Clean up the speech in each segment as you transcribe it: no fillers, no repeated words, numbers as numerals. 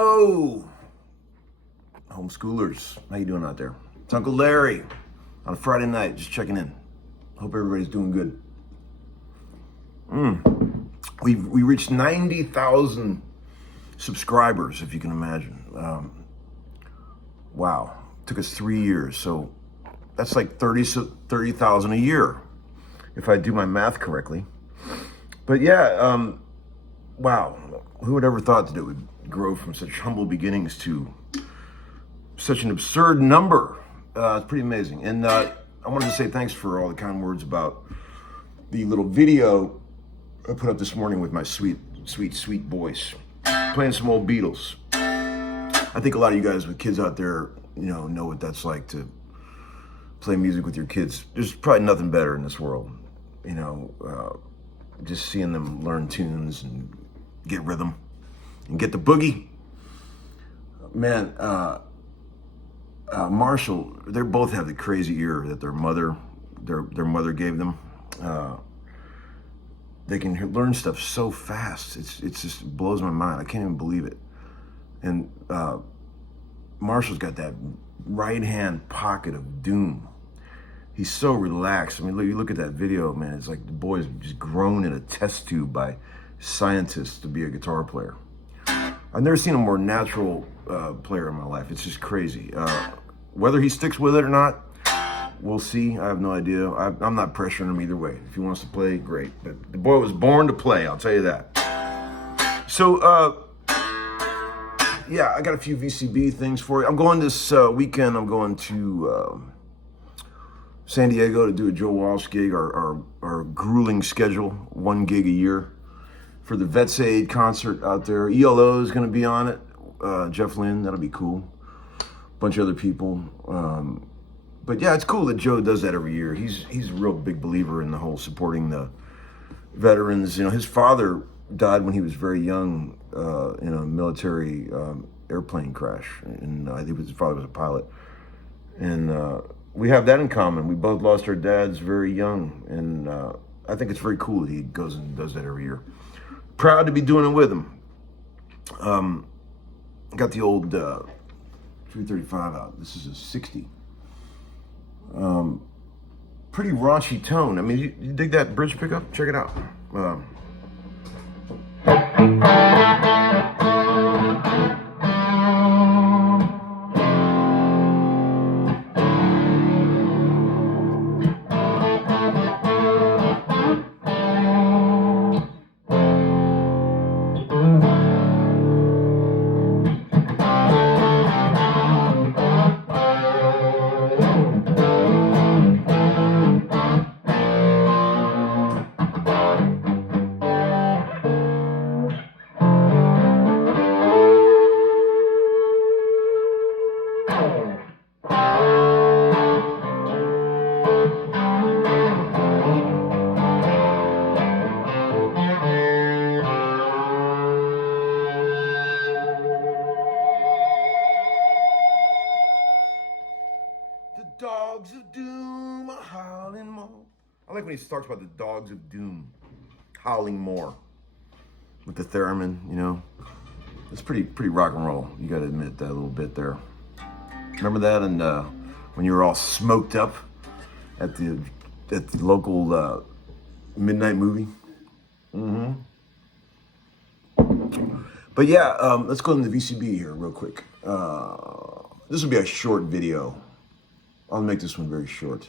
Yo, homeschoolers, how you doing out there? It's Uncle Larry on a Friday night, just checking in. Hope everybody's doing good. We reached 90,000 subscribers, if you can imagine. Wow, took us 3 years, so that's like 30,000 a year, if I do my math correctly. But yeah, wow, who would ever thought that it would grow from such humble beginnings to such an absurd number? It's pretty amazing. And I wanted to say thanks for all the kind words about the little video I put up this morning with my sweet voice, playing some old Beatles. I think a lot of you guys with kids out there, know what that's like to play music with your kids. There's probably nothing better in this world, just seeing them learn tunes and get rhythm and get the boogie. Man, Marshall, they both have the crazy ear that their mother gave them. They can learn stuff so fast. It's just blows my mind. I can't even believe it. And Marshall's got that right hand pocket of doom. He's so relaxed. I mean, you look at that video, man. It's like the boy's just grown in a test tube by scientists to be a guitar player. I've never seen a more natural player in my life. It's just crazy. Whether he sticks with it or not, we'll see. I have no idea. I'm not pressuring him either way. If he wants to play, great. But the boy was born to play, I'll tell you that. So, yeah, I got a few VCB things for you. I'm going this weekend. I'm going to San Diego to do a Joe Walsh gig, our grueling schedule, 1 gig a year for the Vets Aid concert out there. ELO is going to be on it. Jeff Lynne, that'll be cool. A bunch of other people. But yeah, it's cool that Joe does that every year. He's a real big believer in the whole supporting the veterans. His father died when he was very young in a military airplane crash, and I think his father was a pilot. And we have that in common. We both lost our dads very young, and I think it's very cool that he goes and does that every year. Proud to be doing it with him. Got the old 335 out. This is a 60. Pretty raunchy tone. I mean, you dig that bridge pickup? Check it out. Dogs of Doom are howling more. I like when he talks about the Dogs of Doom howling more with the theremin. It's pretty rock and roll. You got to admit that little bit there. Remember that? And when you were all smoked up at the local midnight movie. But yeah, let's go into the VCB here real quick. This will be a short video. I'll make this one very short.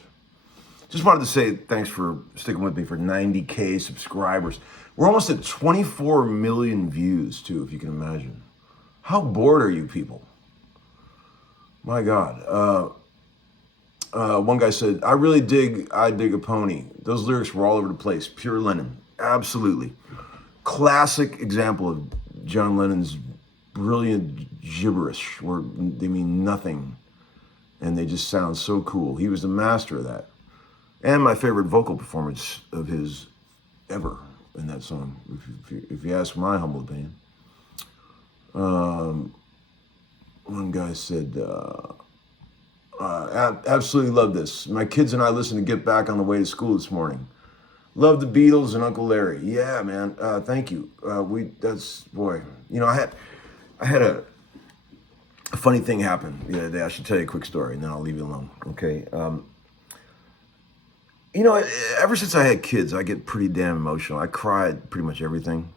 Just wanted to say thanks for sticking with me for 90K subscribers. We're almost at 24 million views, too, if you can imagine. How bored are you people? My God. One guy said, I dig a pony. Those lyrics were all over the place. Pure Lennon. Absolutely. Classic example of John Lennon's brilliant gibberish, where they mean nothing. And they just sound so cool. He was the master of that. And my favorite vocal performance of his ever in that song, if you ask my humble opinion. One guy said, absolutely love this. My kids and I listened to Get Back on the way to school this morning. Love the Beatles and Uncle Larry. Yeah, man. Thank you. I had A funny thing happened the other day. I should tell you a quick story, and then I'll leave you alone. Okay. You know, ever since I had kids, I get pretty damn emotional. I cried pretty much everything.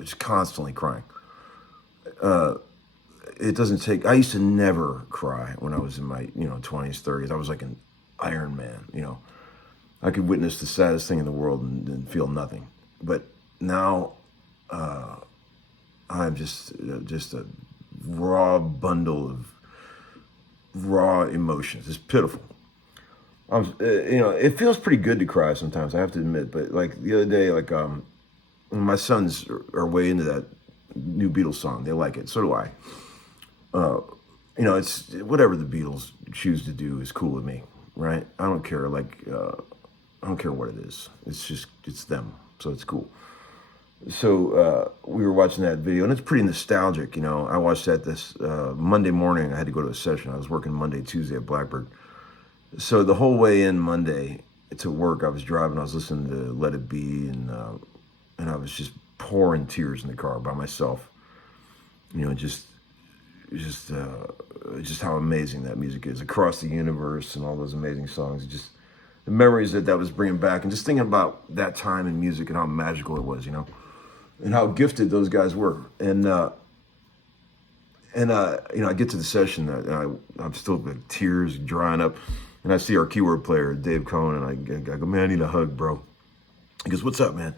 Just constantly crying. It doesn't take. I used to never cry when I was in my 20s, 30s. I was like an Iron Man. I could witness the saddest thing in the world and feel nothing. But now I'm just a raw bundle of raw emotions. It's pitiful. It feels pretty good to cry sometimes, I have to admit. But like the other day, like my sons are way into that new Beatles song. They like it. So do I. It's whatever the Beatles choose to do is cool with me, right? I don't care. Like, I don't care what it is. It's them. So it's cool. So we were watching that video, and it's pretty nostalgic. I watched that this Monday morning. I had to go to a session. I was working Monday, Tuesday at Blackbird. So the whole way in Monday to work, I was driving. I was listening to Let It Be, and I was just pouring tears in the car by myself. Just how amazing that music is, Across the Universe and all those amazing songs. Just the memories that was bringing back, and just thinking about that time in music and how magical it was, and how gifted those guys were. And I get to the session, I'm still like, tears drying up, and I see our keyboard player, Dave Cohn, and I go, man, I need a hug, bro. He goes, what's up, man?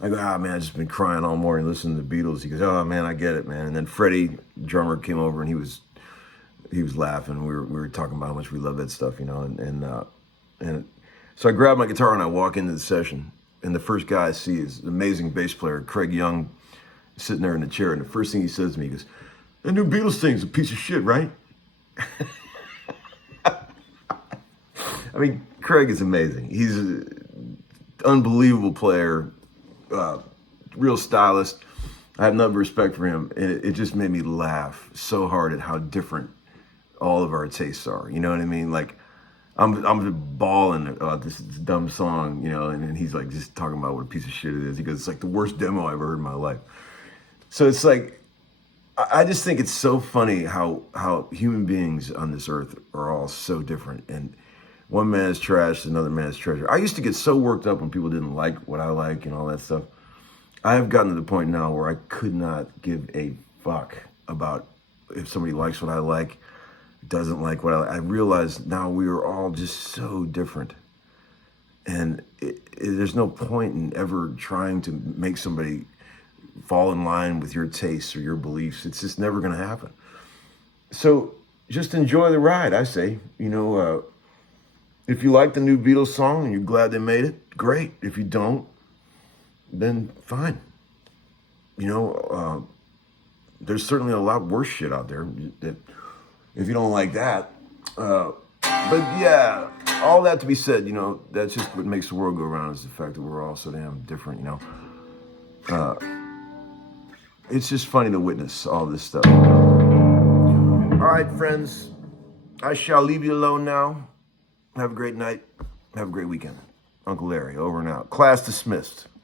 I go, man, I've just been crying all morning listening to the Beatles. He goes, oh man, I get it, man. And then Freddie, drummer, came over, and he was laughing. We were talking about how much we love that stuff, and so I grab my guitar and I walk into the session, and the first guy I see is an amazing bass player, Craig Young, sitting there in the chair. And the first thing he says to me, he goes, that new Beatles thing's a piece of shit, right? I mean, Craig is amazing. He's an unbelievable player, real stylist. I have nothing but respect for him. And it just made me laugh so hard at how different all of our tastes are. You know what I mean? Like, I'm bawling about this dumb song, and he's like just talking about what a piece of shit it is. He goes, it's like the worst demo I ever heard in my life. So it's like, I just think it's so funny how human beings on this earth are all so different. And one man's trash, another man's treasure. I used to get so worked up when people didn't like what I like and all that stuff. I have gotten to the point now where I could not give a fuck about if somebody likes what I like, doesn't like what I like. I realize now we are all just so different. And there's no point in ever trying to make somebody fall in line with your tastes or your beliefs. It's just never going to happen. So just enjoy the ride, I say. If you like the new Beatles song and you're glad they made it, great. If you don't, then fine. There's certainly a lot worse shit out there that if you don't like that. But yeah, all that to be said, that's just what makes the world go around, is the fact that we're all so damn different, It's just funny to witness all this stuff. All right, friends, I shall leave you alone now. Have a great night. Have a great weekend. Uncle Larry, over and out. Class dismissed.